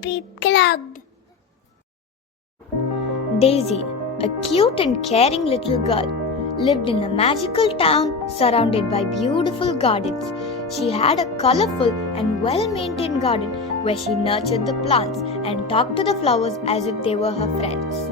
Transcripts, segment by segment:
Droopy Club. Daisy, a cute and caring little girl, lived in a magical town surrounded by beautiful gardens. She had a colorful and well-maintained garden where she nurtured the plants and talked to the flowers as if they were her friends.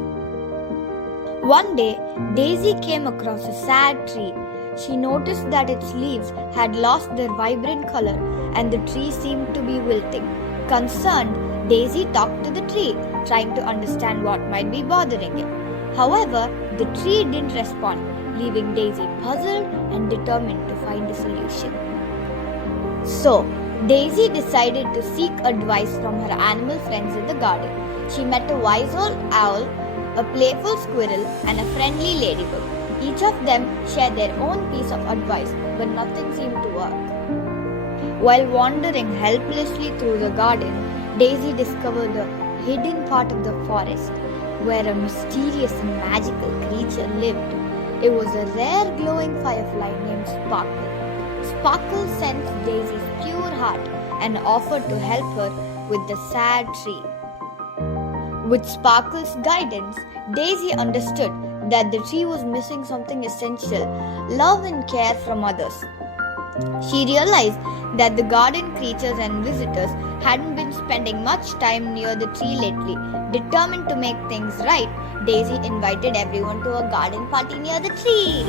One day, Daisy came across a sad tree. She noticed that its leaves had lost their vibrant color and the tree seemed to be wilting. Concerned, Daisy talked to the tree, trying to understand what might be bothering it. However, the tree didn't respond, leaving Daisy puzzled and determined to find a solution. So, Daisy decided to seek advice from her animal friends in the garden. She met a wise old owl, a playful squirrel, and a friendly ladybug. Each of them shared their own piece of advice, but nothing seemed to work. While wandering helplessly through the garden, Daisy discovered a hidden part of the forest where a mysterious and magical creature lived. It was a rare glowing firefly named Sparkle. Sparkle sensed Daisy's pure heart and offered to help her with the sad tree. With Sparkle's guidance, Daisy understood that the tree was missing something essential: love and care from others. She realized that the garden creatures and visitors hadn't been spending much time near the tree lately. Determined to make things right, Daisy invited everyone to a garden party near the tree.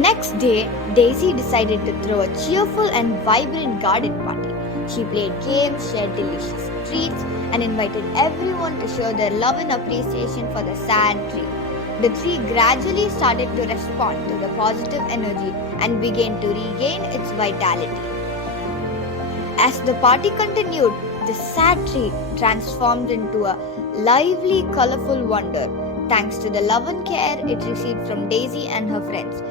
Next day, Daisy decided to throw a cheerful and vibrant garden party. She played games, shared delicious treats, and invited everyone to show their love and appreciation for the sad tree. The tree gradually started to respond to the positive energy and began to regain its vitality. As the party continued, the sad tree transformed into a lively, colorful wonder, thanks to the love and care it received from Daisy and her friends.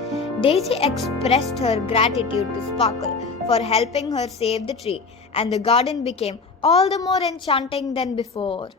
Daisy expressed her gratitude to Sparkle for helping her save the tree, and the garden became all the more enchanting than before.